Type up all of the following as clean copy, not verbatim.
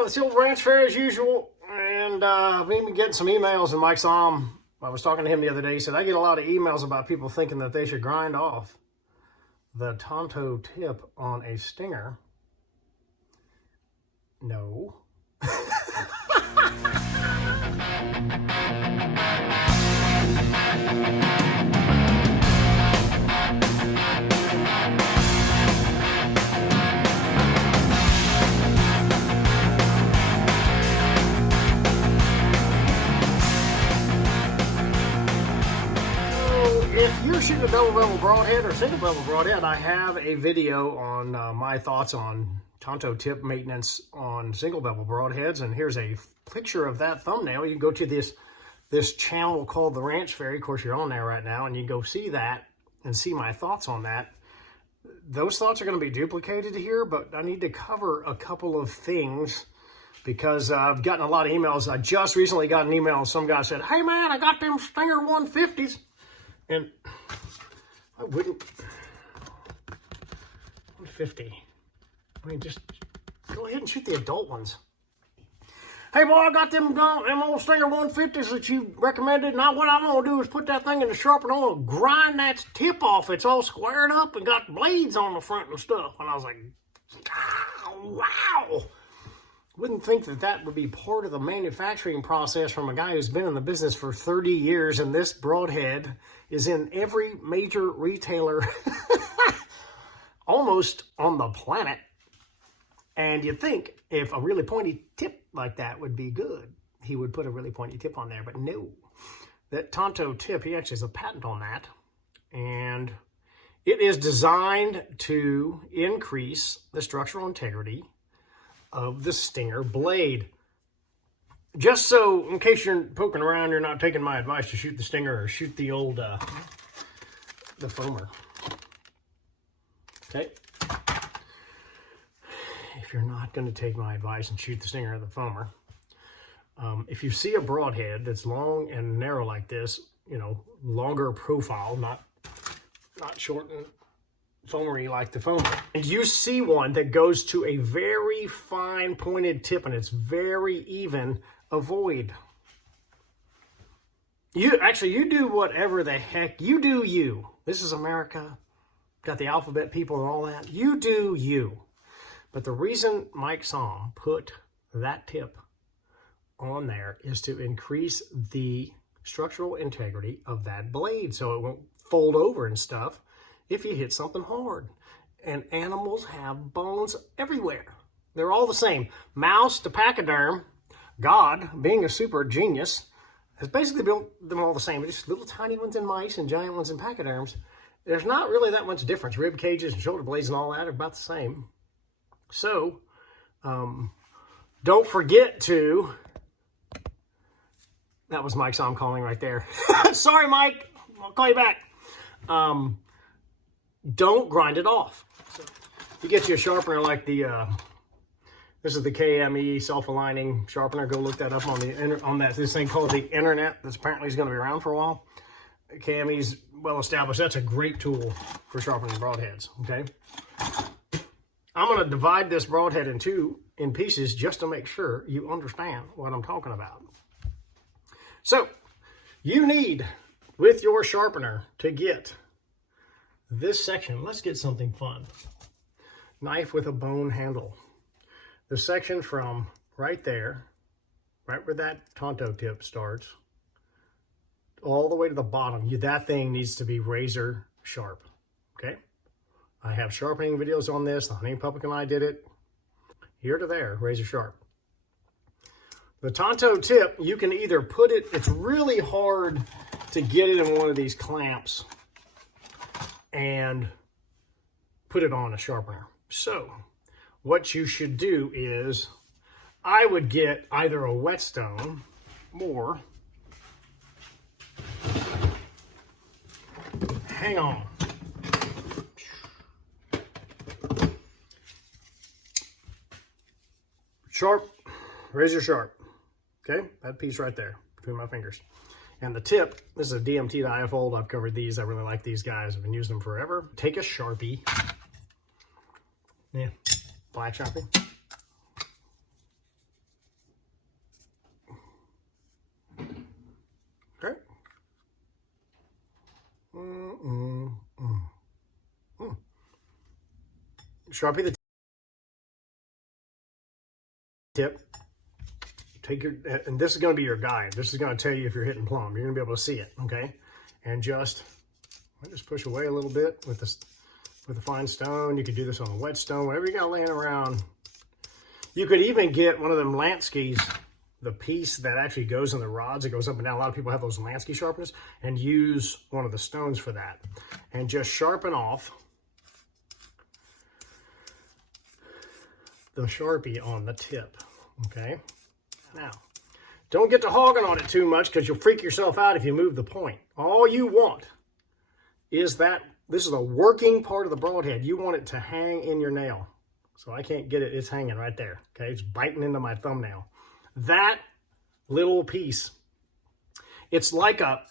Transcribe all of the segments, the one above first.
It's the old ranch fair as usual, and I've been getting some emails, and Mike Somm, I was talking to him the other day, he said, I get a lot of emails about people thinking that they should grind off the Tanto tip on a Stinger. No. If you're shooting a double bevel broadhead or single bevel broadhead, I have a video on my thoughts on Tanto tip maintenance on single bevel broadheads, and here's a picture of that thumbnail. You can go to this channel called The Ranch Fairy. Of course, you're on there right now, and you can go see that and see my thoughts on that. Those thoughts are going to be duplicated here, but I need to cover a couple of things because I've gotten a lot of emails. I just recently got an email. Some guy said, hey man, I got them Stinger 150s. And I wouldn't, 150. I mean, just go ahead and shoot the adult ones. Hey boy, I got them old Stinger 150s that you recommended. Now what I'm gonna do is put that thing in the sharpener. I'm gonna grind that tip off. It's all squared up and got blades on the front and stuff. And I was like, wow. Wouldn't think that that would be part of the manufacturing process from a guy who's been in the business for 30 years, and this broadhead is in every major retailer almost on the planet. And you'd think if a really pointy tip like that would be good, he would put a really pointy tip on there, but no. That Tanto tip, he actually has a patent on that, and it is designed to increase the structural integrity of the Stinger blade. Just so, in case you're poking around, you're not taking my advice to shoot the Stinger or shoot the old, the foamer. Okay? If you're not going to take my advice and shoot the Stinger or the foamer, if you see a broadhead that's long and narrow like this, you know, longer profile, not short and foamery like the foamer, and you see one that goes to a very fine pointed tip and it's very even, avoid. You do whatever the heck you do. You, this is America, got the alphabet people and all that. You do you. But the reason Mike Somm put that tip on there is to increase the structural integrity of that blade so it won't fold over and stuff if you hit something hard. And animals have bones everywhere. They're all the same. Mouse to pachyderm, God, being a super genius, has basically built them all the same. Just little tiny ones in mice and giant ones in pachyderms. There's not really that much difference. Rib cages and shoulder blades and all that are about the same. So, don't forget to, that was Mike Somm calling right there. Sorry, Mike, I'll call you back. Don't grind it off. So you get you a sharpener like this is the KME self-aligning sharpener. Go look that up on this thing called the internet. That's apparently is going to be around for a while. KME's well established. That's a great tool for sharpening broadheads. Okay, I'm going to divide this broadhead in pieces just to make sure you understand what I'm talking about. So you need, with your sharpener, to get this section. Let's get something fun. Knife with a bone handle. The section from right there, right where that Tanto tip starts, all the way to the bottom, that thing needs to be razor sharp. Okay? I have sharpening videos on this. The Hunting Public and I did it. Here to there, razor sharp. The Tanto tip, you can either put it, it's really hard to get it in one of these clamps and put it on a sharpener. So what you should do is, I would get either a whetstone or, hang on, sharp, razor sharp. Okay, that piece right there between my fingers. And the tip, this is a DMT that I have old. I've covered these. I really like these guys. I've been using them forever. Take a Sharpie. Yeah, black Sharpie. Sharpie the tip. Take your, and this is going to be your guide. This is going to tell you if you're hitting plumb. You're going to be able to see it, okay? And just push away a little bit with a fine stone. You could do this on a wet stone, whatever you got laying around. You could even get one of them Lansky's, the piece that actually goes in the rods. It goes up and down. A lot of people have those Lansky sharpeners, and use one of the stones for that. And just sharpen off the Sharpie on the tip, okay? Now, don't get to hogging on it too much because you'll freak yourself out if you move the point. All you want is that, this is a working part of the broadhead. You want it to hang in your nail. So I can't get it, it's hanging right there, okay? It's biting into my thumbnail. That little piece, it's like a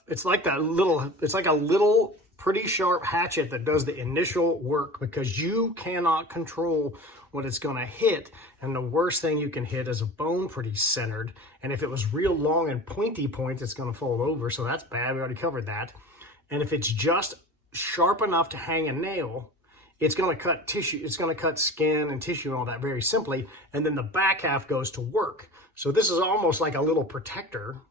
little pretty sharp hatchet that does the initial work, because you cannot control what it's going to hit, and the worst thing you can hit is a bone pretty centered, and if it was real long and pointy points, it's going to fall over, so that's bad. We already covered that. And if it's just sharp enough to hang a nail, it's going to cut tissue, it's going to cut skin and tissue and all that very simply, and then the back half goes to work. So this is almost like a little protector.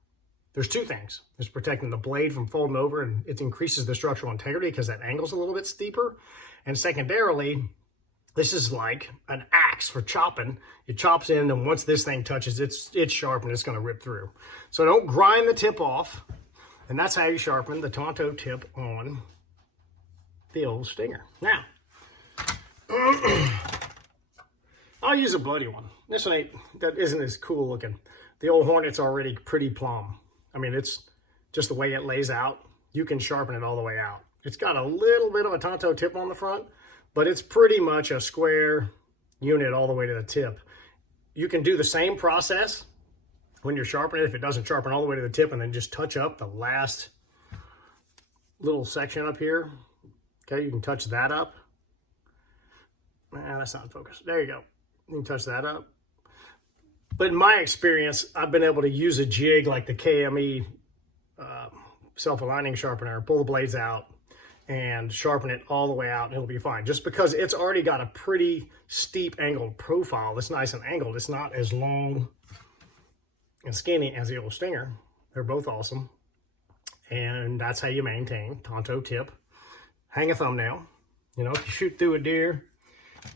There's two things. It's protecting the blade from folding over, and it increases the structural integrity because that angle's a little bit steeper. And secondarily, this is like an axe for chopping. It chops in, and once this thing touches, it's sharp and it's going to rip through. So don't grind the tip off, and that's how you sharpen the Tanto tip on the old Stinger. Now, I'll use a bloody one. This one that isn't as cool looking. The old Hornet's already pretty plumb. I mean, it's just the way it lays out. You can sharpen it all the way out. It's got a little bit of a Tanto tip on the front, but it's pretty much a square unit all the way to the tip. You can do the same process when you're sharpening it if it doesn't sharpen all the way to the tip, and then just touch up the last little section up here. Okay, you can touch that up. That's not in focus. There you go. You can touch that up. But in my experience, I've been able to use a jig like the KME self-aligning sharpener, pull the blades out, and sharpen it all the way out, and it'll be fine. Just because it's already got a pretty steep angled profile. It's nice and angled. It's not as long and skinny as the old Stinger. They're both awesome. And that's how you maintain Tanto tip. Hang a thumbnail. You know, if you shoot through a deer,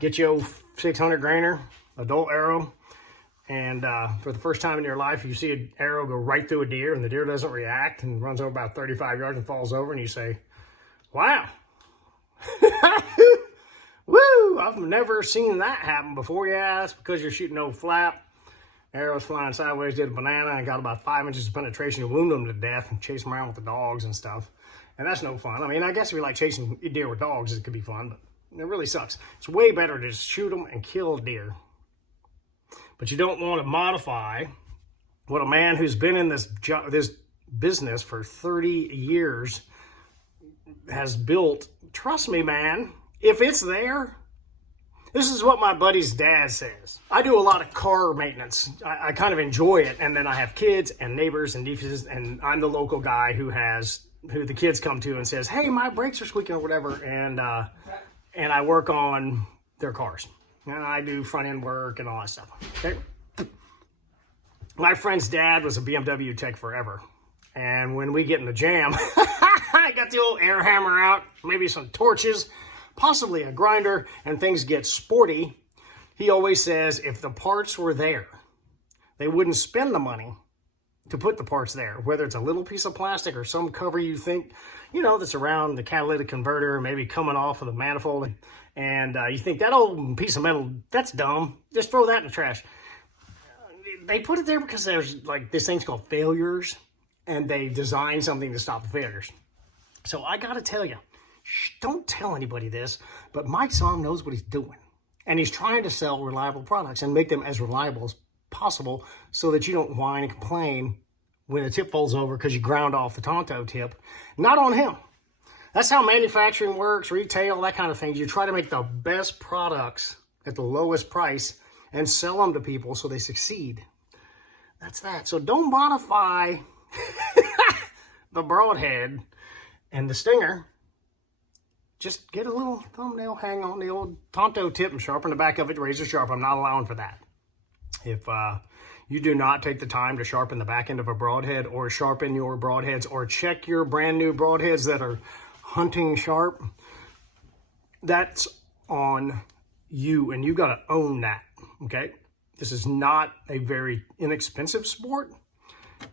get your 600 grainer, adult arrow, and for the first time in your life, you see an arrow go right through a deer, and the deer doesn't react and runs over about 35 yards and falls over, and you say, wow. Woo! I've never seen that happen before. Yeah, that's because you're shooting no flap. Arrows flying sideways, did a banana, and got about 5 inches of penetration. You wound them to death and chase them around with the dogs and stuff. And that's no fun. I mean, I guess if you like chasing deer with dogs, it could be fun, but it really sucks. It's way better to just shoot them and kill deer. But you don't want to modify what a man who's been in this business for 30 years has built. Trust me, man, if it's there, this is what my buddy's dad says. I do a lot of car maintenance. I kind of enjoy it, and then I have kids and neighbors and nieces, and I'm the local guy who the kids come to and says, hey, my brakes are squeaking or whatever, and I work on their cars. And I do front end work and all that stuff. Okay? My friend's dad was a BMW tech forever. And when we get in the jam, I got the old air hammer out, maybe some torches, possibly a grinder, and things get sporty. He always says if the parts were there, they wouldn't spend the money to put the parts there, whether it's a little piece of plastic or some cover you think, you know, that's around the catalytic converter, maybe coming off of the manifold, and you think that old piece of metal, that's dumb, just throw that in the trash. They put it there because there's like this thing's called failures, and they design something to stop the failures. So I gotta tell you, don't tell anybody this, but Mike Song knows what he's doing, and he's trying to sell reliable products and make them as reliable as possible so that you don't whine and complain when the tip falls over because you ground off the Tanto tip. Not on him. That's how manufacturing works, retail, that kind of thing. You try to make the best products at the lowest price and sell them to people so they succeed. That's that. So don't modify the broadhead and the Stinger just get a little thumbnail hang on the old Tanto tip and sharpen the back of it razor sharp. I'm not allowing for that. If you do not take the time to sharpen the back end of a broadhead or sharpen your broadheads or check your brand new broadheads that are hunting sharp, that's on you, and you got to own that, okay? This is not a very inexpensive sport.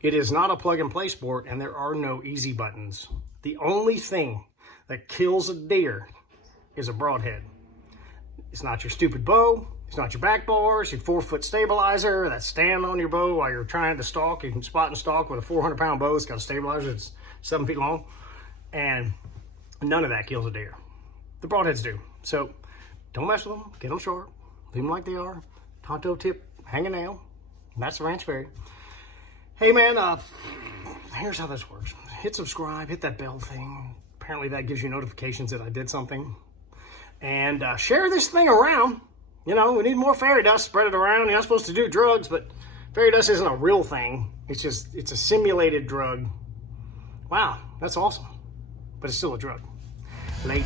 It is not a plug-and-play sport, and there are no easy buttons. The only thing that kills a deer is a broadhead. It's not your stupid bow. It's not your back bars, your 4-foot stabilizer, that stand on your bow while you're trying to stalk. You can spot and stalk with a 400-pound bow. It's got a stabilizer. It's 7 feet long. And none of that kills a deer. The broadheads do. So don't mess with them. Get them short. Leave them like they are. Tanto tip, hang a nail. And that's the Ranch Fairy. Hey, man, here's how this works. Hit subscribe. Hit that bell thing. Apparently that gives you notifications that I did something. And share this thing around. You know, we need more fairy dust. Spread it around. You're not supposed to do drugs, but fairy dust isn't a real thing. It's a simulated drug. Wow, that's awesome. But it's still a drug. Late.